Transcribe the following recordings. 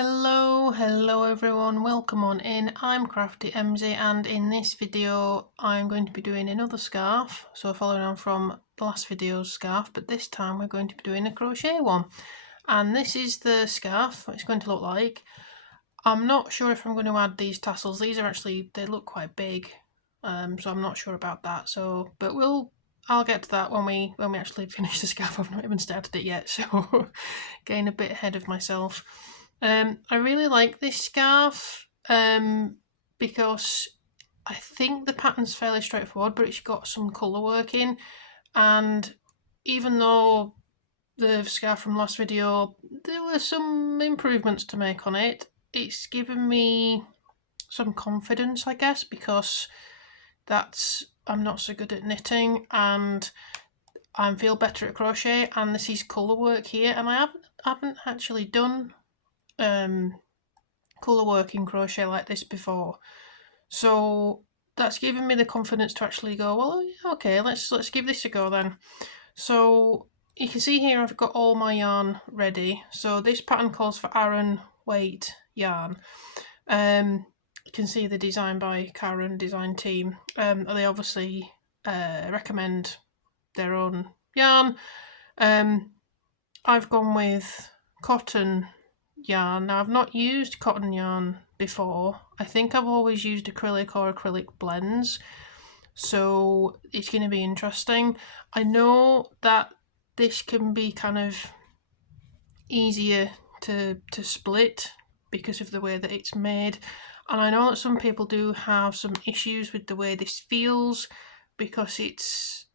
Hello everyone, welcome on in. I'm Crafty MZ and in this video I'm going to be doing another scarf, so following on from the last video's scarf, but this time we're going to be doing a crochet one. And this is the scarf, what it's going to look like. I'm not sure if I'm going to add these tassels. These are actually, they look quite big, so I'm not sure about that. So, but I'll get to that when we actually finish the scarf. I've not even started it yet, so getting a bit ahead of myself. I really like this scarf because I think the pattern's fairly straightforward, but it's got some colour work in, and even though the scarf from last video, there were some improvements to make on it, it's given me some confidence, I guess, because I'm not so good at knitting and I feel better at crochet, and this is colour work here, and I haven't actually done colour work in crochet like this before, so that's given me the confidence to actually go, well, okay, let's give this a go then. So you can see here I've got all my yarn ready. So this pattern calls for Aran weight yarn. You can see the design by Karen design team. They obviously recommend their own yarn. I've gone with cotton yarn. Now I've not used cotton yarn before. I think I've always used acrylic or acrylic blends, so it's going to be interesting. I know that this can be kind of easier to split because of the way that it's made, and I know that some people do have some issues with the way this feels because it's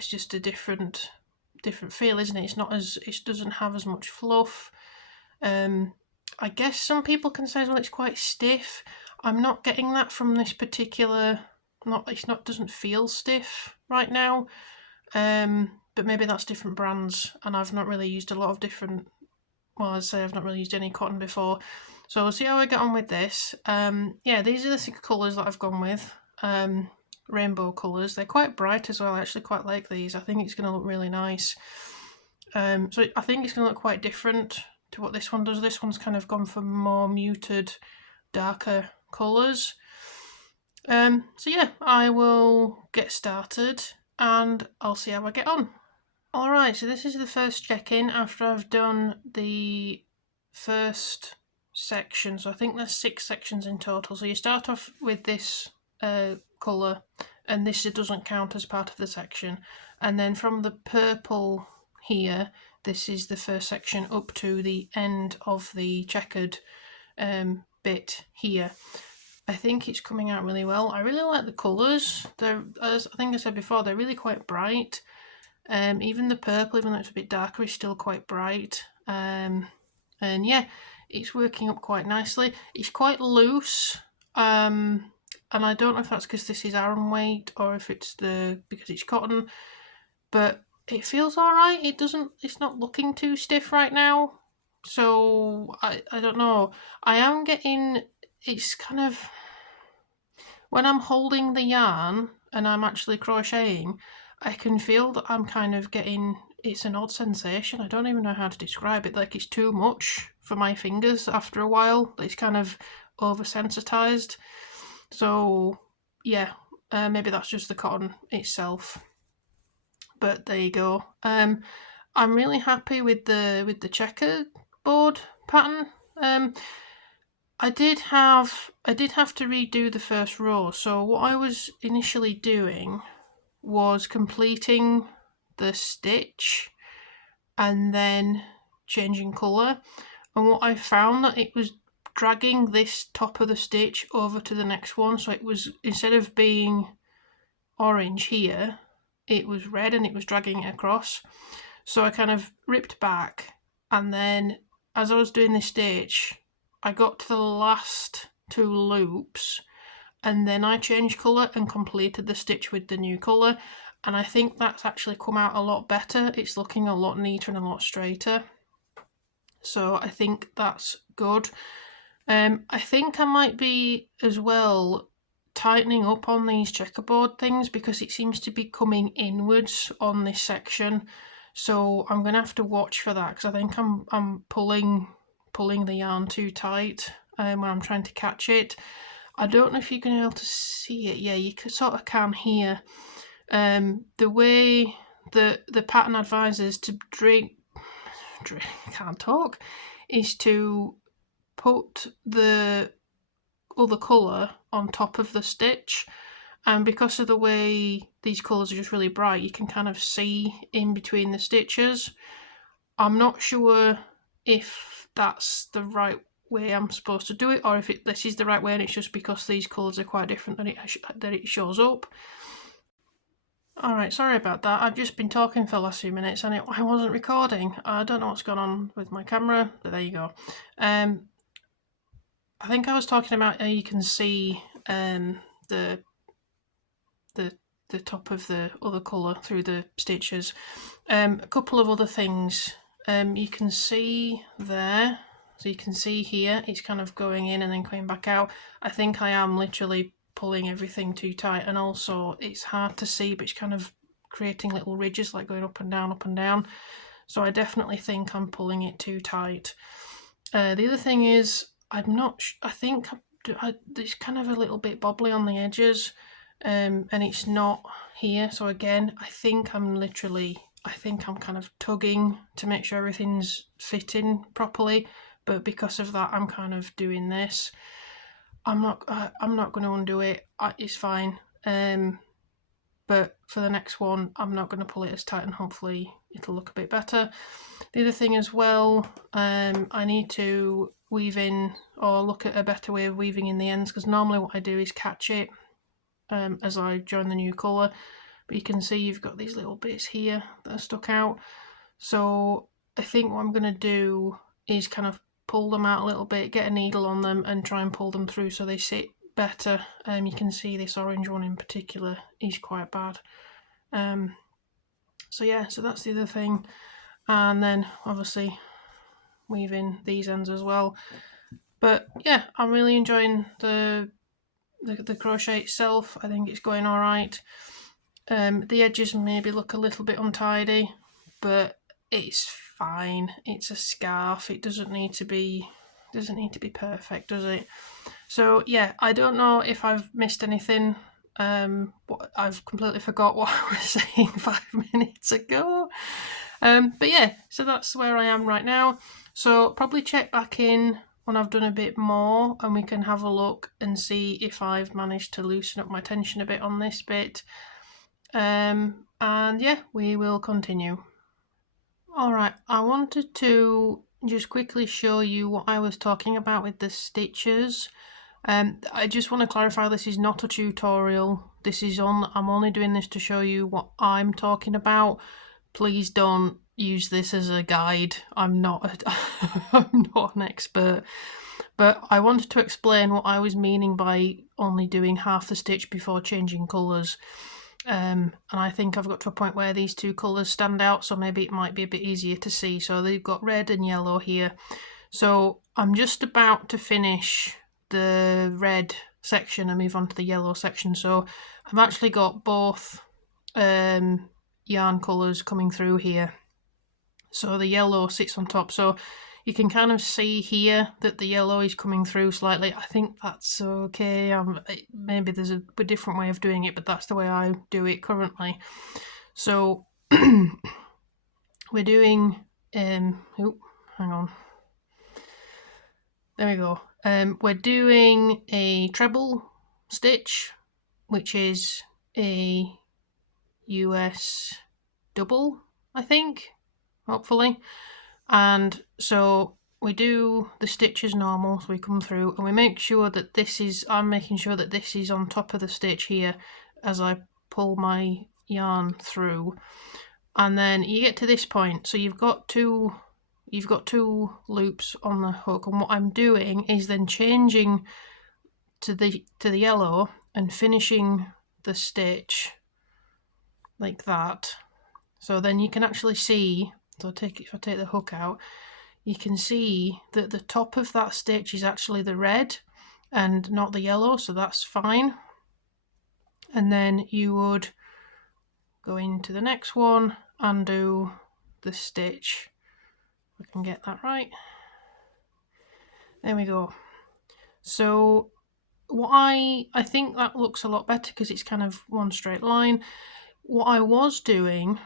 just a different feel, isn't it? It doesn't have as much fluff. I guess some people can say, well, it's quite stiff. I'm not getting that from this particular. Doesn't feel stiff right now. But maybe that's different brands, and I've not really used a lot of different. Well, I'd say I've not really used any cotton before, so we'll see how I get on with this. Yeah, these are the 6 colours that I've gone with. Rainbow colours. They're quite bright as well. I actually quite like these. I think it's going to look really nice. So I think it's going to look quite different to what this one does. This one's kind of gone for more muted, darker colours. So yeah, I will get started and I'll see how I get on. Alright, so this is the first check-in after I've done the first section. So I think there's 6 sections in total. So you start off with this colour, and this doesn't count as part of the section. And then from the purple here, this is the first section up to the end of the checkered bit here. I think it's coming out really well. I really like the colours. As I think I said before, they're really quite bright. Even the purple, even though it's a bit darker, is still quite bright. And yeah, it's working up quite nicely. It's quite loose. And I don't know if that's because this is Aran weight or if it's because it's cotton, but it feels alright. It's not looking too stiff right now. So I don't know. I am getting, it's kind of, when I'm holding the yarn and I'm actually crocheting, I can feel that I'm kind of getting, it's an odd sensation. I don't even know how to describe it. Like it's too much for my fingers after a while. It's kind of oversensitized. So yeah, maybe that's just the cotton itself. But there you go. I'm really happy with the checkerboard pattern. I did have to redo the first row. So what I was initially doing was completing the stitch and then changing colour, and what I found that it was dragging this top of the stitch over to the next one, so it was, instead of being orange here, it was red and it was dragging it across. So I kind of ripped back, and then as I was doing this stitch I got to the last 2 loops and then I changed colour and completed the stitch with the new colour, and I think that's actually come out a lot better. It's looking a lot neater and a lot straighter, so I think that's good. I think I might be as well tightening up on these checkerboard things because it seems to be coming inwards on this section, so I'm going to have to watch for that because I think I'm pulling pulling the yarn too tight when I'm trying to catch it. I don't know if you're going to be able to see it. Yeah, you sort of can here. The way the pattern advises to can't talk, is to put the other colour on top of the stitch, and because of the way these colours are just really bright, you can kind of see in between the stitches. I'm not sure if that's the right way I'm supposed to do it, or if this is the right way and it's just because these colours are quite different that it shows up. Alright, sorry about that. I've just been talking for the last few minutes and I wasn't recording. I don't know what's going on with my camera, but there you go. I think I was talking about how you can see the top of the other colour through the stitches. A couple of other things. You can see there, so you can see here, it's kind of going in and then coming back out. I think I am literally pulling everything too tight, and also it's hard to see, but it's kind of creating little ridges, like going up and down, up and down. So I definitely think I'm pulling it too tight. The other thing is, I'm not. I think it's kind of a little bit bobbly on the edges, and it's not here. So again, I think I'm kind of tugging to make sure everything's fitting properly, but because of that, I'm kind of doing this. I'm not going to undo it. It's fine. But for the next one, I'm not going to pull it as tight, and hopefully it'll look a bit better. The other thing as well, I need to weave in, or look at a better way of weaving in the ends, because normally what I do is catch it as I join the new colour, but you can see you've got these little bits here that are stuck out. So I think what I'm going to do is kind of pull them out a little bit, get a needle on them and try and pull them through so they sit better. You can see this orange one in particular is quite bad. So yeah, so that's the other thing. And then obviously weaving these ends as well. But yeah, I'm really enjoying the crochet itself. I think it's going all right. The edges maybe look a little bit untidy, but it's fine. It's a scarf. It doesn't need to be perfect, does it? So yeah, I don't know if I've missed anything. I've completely forgot what I was saying 5 minutes ago. But yeah, so that's where I am right now. So probably check back in when I've done a bit more and we can have a look and see if I've managed to loosen up my tension a bit on this bit. And yeah, we will continue. Alright, I wanted to just quickly show you what I was talking about with the stitches. I just want to clarify, this is not a tutorial. I'm only doing this to show you what I'm talking about. Please don't use this as a guide. I'm not an expert. But I wanted to explain what I was meaning by only doing half the stitch before changing colours. And I think I've got to a point where these two colours stand out, so maybe it might be a bit easier to see. So they've got red and yellow here. So I'm just about to finish the red section and move on to the yellow section. So I've actually got both yarn colours coming through here. So the yellow sits on top. So you can kind of see here that the yellow is coming through slightly. I think that's okay. Maybe there's a different way of doing it, but that's the way I do it currently. So we're doing, hang on. There we go. We're doing a treble stitch, which is a US double, I think, hopefully. And so we do the stitch as normal, so we come through and we make sure that I'm making sure that this is on top of the stitch here as I pull my yarn through. And then you get to this point, so you've got two loops on the hook, and what I'm doing is then changing to the yellow and finishing the stitch like that. So then you can actually see, so if I take the hook out, you can see that the top of that stitch is actually the red and not the yellow, so that's fine. And then you would go into the next one and do the stitch. If I can get that right. There we go. So what I think that looks a lot better because it's kind of one straight line. What I was doing,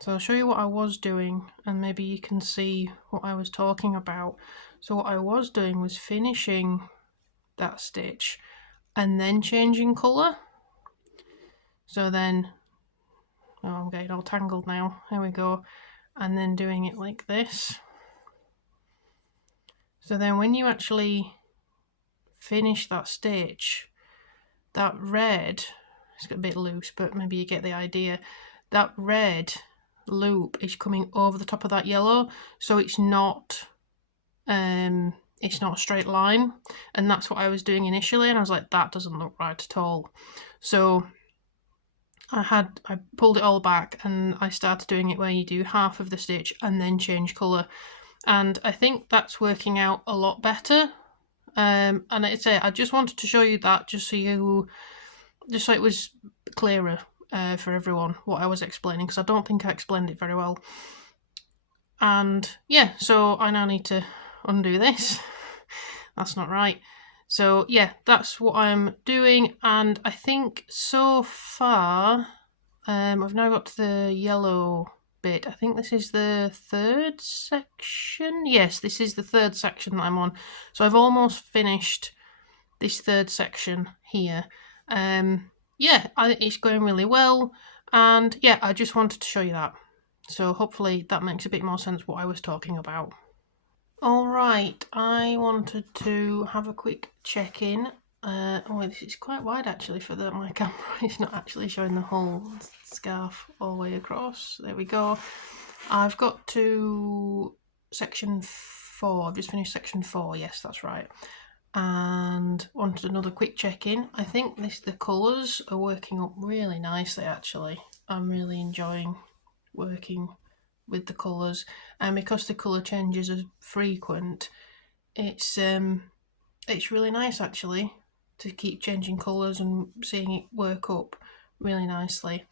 so I'll show you what I was doing and maybe you can see what I was talking about. So what I was doing was finishing that stitch and then changing colour. So then, oh, I'm getting all tangled now. There we go. And then doing it like this. So then when you actually finish that stitch, that red, it's got a bit loose, but maybe you get the idea, that red loop is coming over the top of that yellow, so it's not a straight line, and that's what I was doing initially, and I was like, that doesn't look right at all. So I pulled it all back and I started doing it where you do half of the stitch and then change colour, and I think that's working out a lot better. And I'd say I just wanted to show you that just so it was clearer for everyone what I was explaining, because I don't think I explained it very well. And yeah, so I now need to undo this. That's not right. So yeah, that's what I'm doing, and I think so far I've now got to the yellow bit. I think this is the third section. Yes, this is the third section that I'm on. So I've almost finished this third section here. Yeah, it's going really well, and yeah, I just wanted to show you that. So hopefully that makes a bit more sense what I was talking about. Alright, I wanted to have a quick check-in. Oh, this is quite wide actually for my camera. It's not actually showing the whole scarf all the way across. There we go. I've got to section 4. I've just finished section 4. Yes, that's right. And wanted another quick check-in. I think the colours are working up really nicely actually. I'm really enjoying working with the colours, and because the colour changes are frequent, it's really nice actually to keep changing colours and seeing it work up really nicely.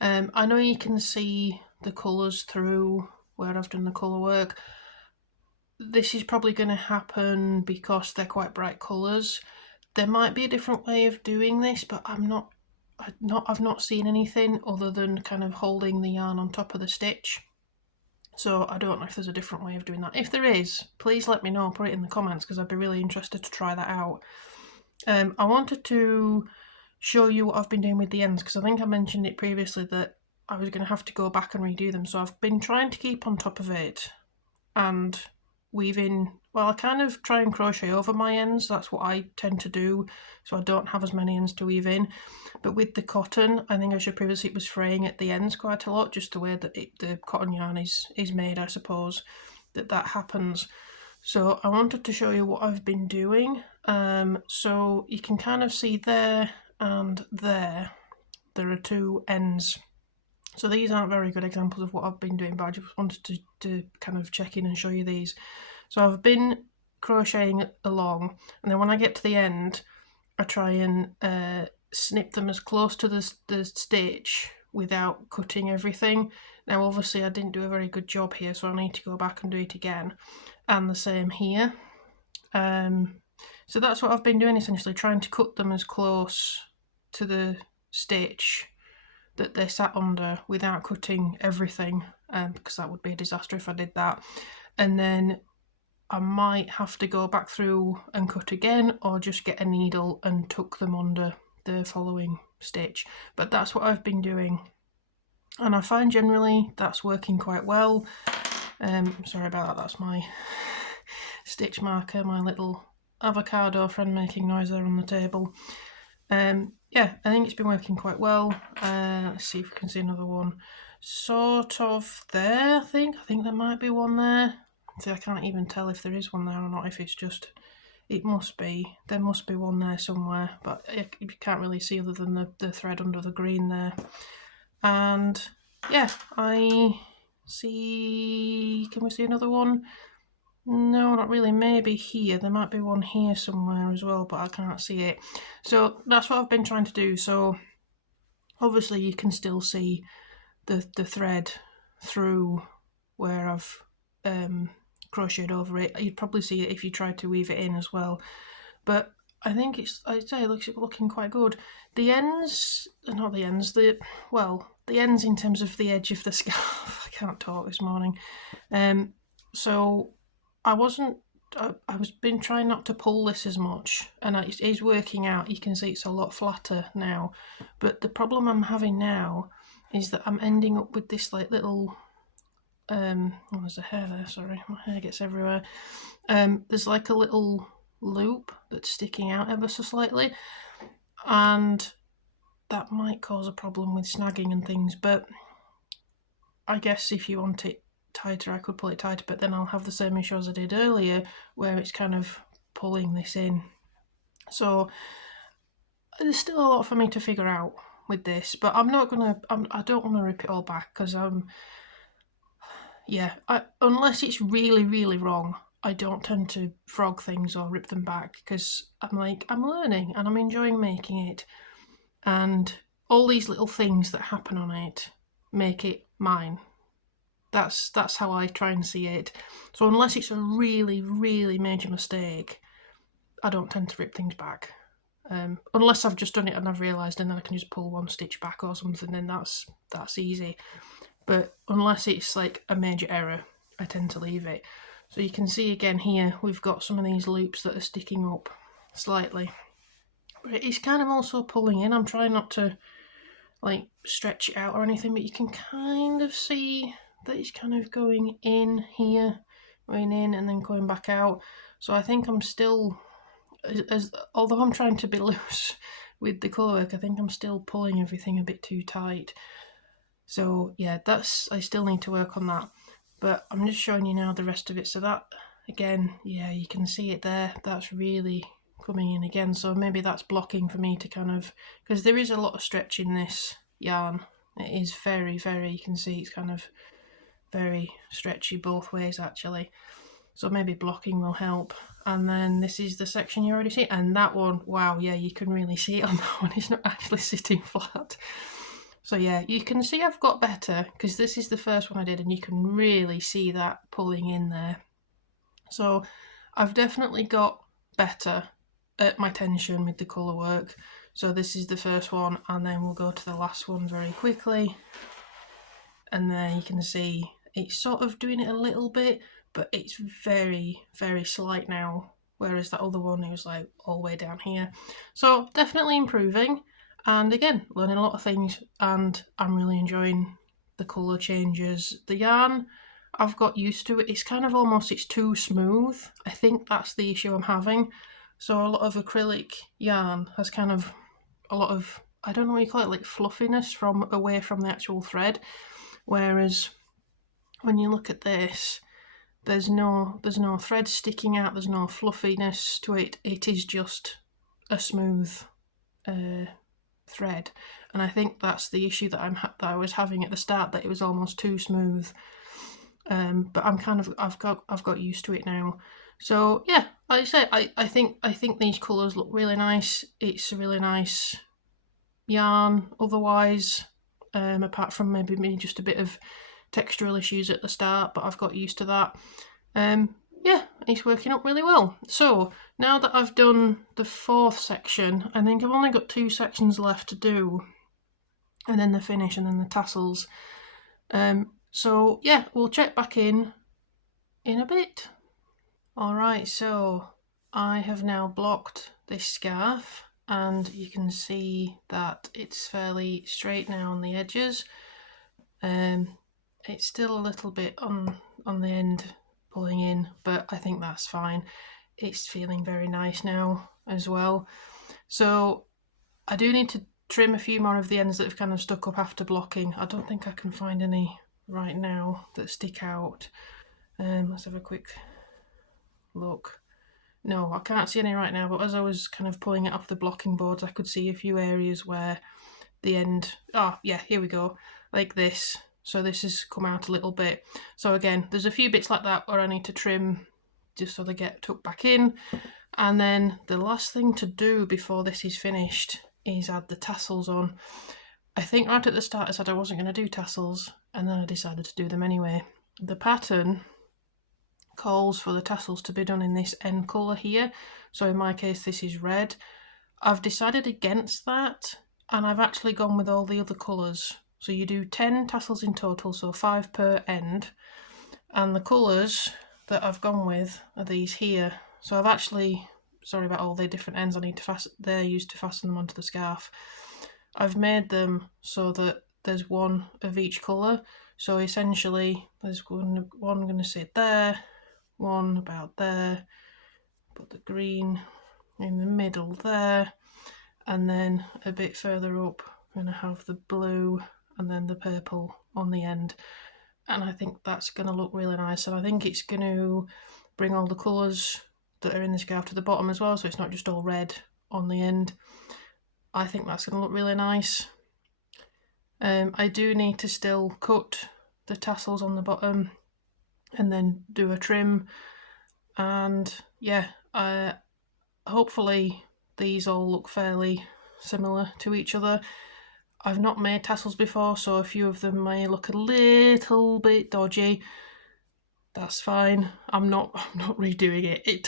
I know you can see the colours through where I've done the colour work. This is probably going to happen because they're quite bright colours. There might be a different way of doing this, but I've not seen anything other than kind of holding the yarn on top of the stitch. So I don't know if there's a different way of doing that. If there is, please let me know, put it in the comments, because I'd be really interested to try that out. I wanted to show you what I've been doing with the ends, because I think I mentioned it previously that I was going to have to go back and redo them. So I've been trying to keep on top of it and weave in, well, I kind of try and crochet over my ends. That's what I tend to do, so I don't have as many ends to weave in. But with the cotton, I think I showed previously, it was fraying at the ends quite a lot, just the way that the cotton yarn is made, I suppose, that happens. So I wanted to show you what I've been doing. So you can kind of see there and there are two ends. So these aren't very good examples of what I've been doing, but I just wanted to kind of check in and show you these. So I've been crocheting along, and then when I get to the end, I try and snip them as close to the stitch without cutting everything. Now obviously I didn't do a very good job here, so I need to go back and do it again, and the same here. So that's what I've been doing, essentially trying to cut them as close to the stitch that they sat under without cutting everything, because that would be a disaster if I did that. And then I might have to go back through and cut again, or just get a needle and tuck them under the following stitch. But that's what I've been doing, and I find generally that's working quite well. Sorry about that, that's my stitch marker, my little avocado friend making noise there on the table. Yeah, I think it's been working quite well. Let's see if we can see another one sort of there. I think there might be one there. See, I can't even tell if there is one there or not, if it's just, it must be, there must be one there somewhere, but you can't really see other than the thread under the green there. And yeah, I see, can we see another one? No, not really. Maybe here. There might be one here somewhere as well, but I can't see it. So that's what I've been trying to do. So obviously you can still see the thread through where I've crocheted over it. You'd probably see it if you tried to weave it in as well. But I think I'd say it looks looking quite good. The ends, not the ends, the ends in terms of the edge of the scarf. I can't talk this morning. So I was been trying not to pull this as much, and it is working out. You can see it's a lot flatter now. But the problem I'm having now is that I'm ending up with this like little there's a hair there, sorry, my hair gets everywhere. There's like a little loop that's sticking out ever so slightly, and that might cause a problem with snagging and things, but I guess if you want it tighter I could pull it tighter, but then I'll have the same issue as I did earlier where it's kind of pulling this in. So there's still a lot for me to figure out with this, but I don't want to rip it all back because unless it's really, really wrong, I don't tend to frog things or rip them back because I'm learning and I'm enjoying making it. And all these little things that happen on it make it mine. That's how I try and see it. So unless it's a really, really major mistake, I don't tend to rip things back. Unless I've just done it and I've realised and then I can just pull one stitch back or something, then that's easy. But unless it's like a major error, I tend to leave it. So you can see again here, we've got some of these loops that are sticking up slightly. But it's kind of also pulling in. I'm trying not to like stretch it out or anything, but you can kind of see that it's kind of going in here, going in and then going back out. So I think I'm still, although I'm trying to be loose with the colour work, I think I'm still pulling everything a bit too tight. So yeah, I still need to work on that. But I'm just showing you now the rest of it. So that, again, yeah, you can see it there. That's really coming in again. So maybe that's blocking for me to kind of, because there is a lot of stretch in this yarn. It is very, very, you can see it's kind of very stretchy both ways actually. So maybe blocking will help. And then this is the section you already see. And that one, wow, yeah, you can really see it on that one. It's not actually sitting flat. So yeah, you can see I've got better because this is the first one I did and you can really see that pulling in there. So I've definitely got better at my tension with the colour work. So this is the first one and then we'll go to the last one very quickly. And there you can see it's sort of doing it a little bit, but it's very, very slight now. Whereas that other one, it was like all the way down here. So definitely improving. And again, learning a lot of things, and I'm really enjoying the colour changes. The yarn, I've got used to it. It's kind of almost, it's too smooth. I think that's the issue I'm having. So a lot of acrylic yarn has kind of a lot of, I don't know what you call it, like fluffiness away from the actual thread. Whereas when you look at this, there's no thread sticking out, there's no fluffiness to it. It is just a smooth thread, and I think that's the issue that I was having at the start, that it was almost too smooth. But I've got used to it now. So yeah, like I say, I think these colours look really nice. It's a really nice yarn otherwise, apart from maybe just a bit of textural issues at the start, but I've got used to that. Yeah, it's working up really well. So now that I've done the fourth section, I think I've only got 2 sections left to do, and then the finish and then the tassels. So yeah, we'll check back in a bit. Alright, so I have now blocked this scarf and you can see that it's fairly straight now on the edges. It's still a little bit on the end pulling in, but I think that's fine. It's feeling very nice now as well. So I do need to trim a few more of the ends that have kind of stuck up after blocking. I don't think I can find any right now that stick out. Let's have a quick look. No, I can't see any right now, but as I was kind of pulling it off the blocking boards, I could see a few areas where the end, oh yeah, here we go, like this. So this has come out a little bit. So again, there's a few bits like that where I need to trim just so they get tucked back in. And then the last thing to do before this is finished is add the tassels on. I think right at the start I said I wasn't going to do tassels, and then I decided to do them anyway. The pattern calls for the tassels to be done in this end colour here, so in my case this is red. I've decided against that, and I've actually gone with all the other colours. So you do 10 tassels in total, so 5 per end, and the colours that I've gone with are these here. So I've actually, sorry about all the different ends I need to fasten, they're used to fasten them onto the scarf. I've made them so that there's one of each colour, so essentially there's one going to sit there, one about there, put the green in the middle there, and then a bit further up I'm going to have the blue and then the purple on the end, and I think that's going to look really nice, and I think it's going to bring all the colours that are in the scarf to the bottom as well, so it's not just all red on the end. I think that's going to look really nice. I do need to still cut the tassels on the bottom and then do a trim, and yeah, hopefully these all look fairly similar to each other. I've not made tassels before, so a few of them may look a little bit dodgy. That's fine. I'm not redoing it. It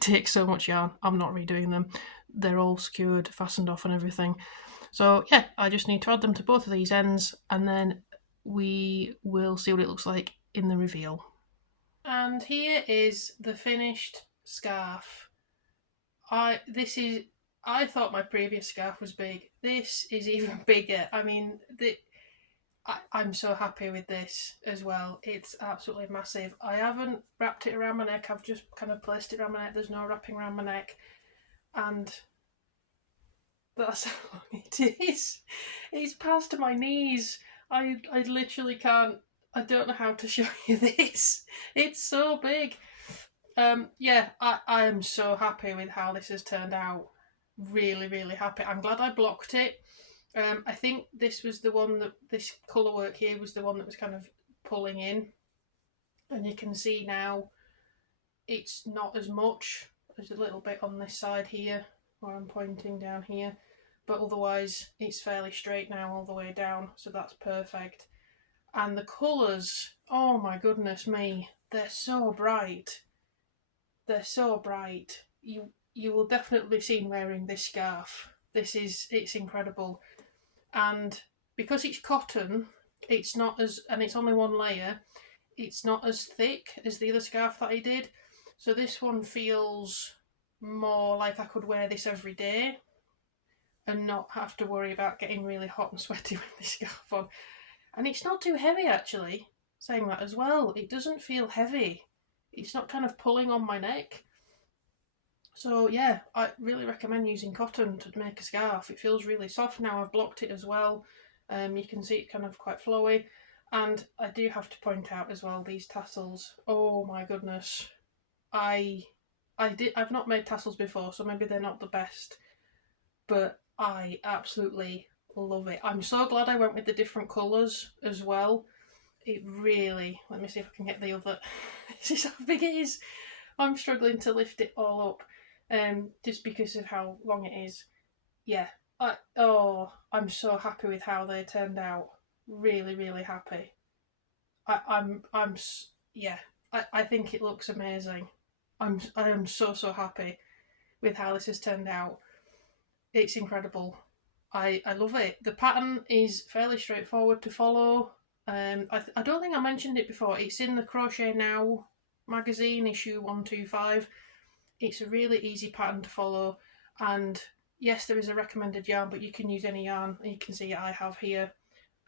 takes so much yarn. I'm not redoing them. They're all secured, fastened off and everything. So yeah, I just need to add them to both of these ends, and then we will see what it looks like in the reveal. And here is the finished scarf. I thought my previous scarf was big. This is even bigger. I mean, I'm so happy with this as well. It's absolutely massive. I haven't wrapped it around my neck. I've just kind of placed it around my neck. There's no wrapping around my neck. And that's how long it is. It's past my knees. I literally can't. I don't know how to show you this. It's so big. Yeah, I am so happy with how this has turned out. Really, really happy. I'm glad I blocked it. I think this was the one that, this colour work here was the one that was kind of pulling in. And you can see now it's not as much. There's a little bit on this side here where I'm pointing down here. But otherwise it's fairly straight now all the way down, so that's perfect. And the colours, oh my goodness me, they're so bright. They're so bright. You will definitely be seen wearing this scarf. It's incredible. And because it's cotton, it's not as, and it's only one layer, it's not as thick as the other scarf that I did. So this one feels more like I could wear this every day and not have to worry about getting really hot and sweaty with this scarf on. And it's not too heavy actually, saying that as well. It doesn't feel heavy. It's not kind of pulling on my neck. So yeah, I really recommend using cotton to make a scarf. It feels really soft now. I've blocked it as well. You can see it kind of quite flowy. And I do have to point out as well, these tassels. Oh my goodness. I've not made tassels before, so maybe they're not the best, but I absolutely love it. I'm so glad I went with the different colours as well. It really, let me see if I can get the other, this is how big it is. I'm struggling to lift it all up, just because of how long it is. Yeah, I'm so happy with how they turned out. Really, really happy. Yeah, I think it looks amazing. I am so happy with how this has turned out. It's incredible. I love it. The pattern is fairly straightforward to follow. I don't think I mentioned it before. It's in the CrochetNow magazine, issue 125. It's a really easy pattern to follow, and yes, there is a recommended yarn, but you can use any yarn. You can see I have here,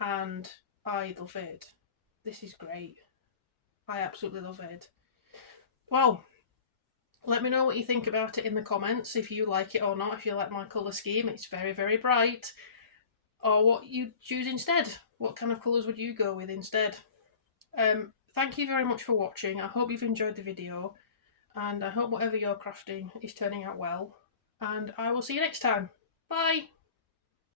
and I love it. This is great. I absolutely love it. Well, let me know what you think about it in the comments, if you like it or not, if you like my colour scheme. It's very, very bright. Or what you choose instead. What kind of colours would you go with instead? Thank you very much for watching. I hope you've enjoyed the video, and I hope whatever you're crafting is turning out well. And I will see you next time. Bye!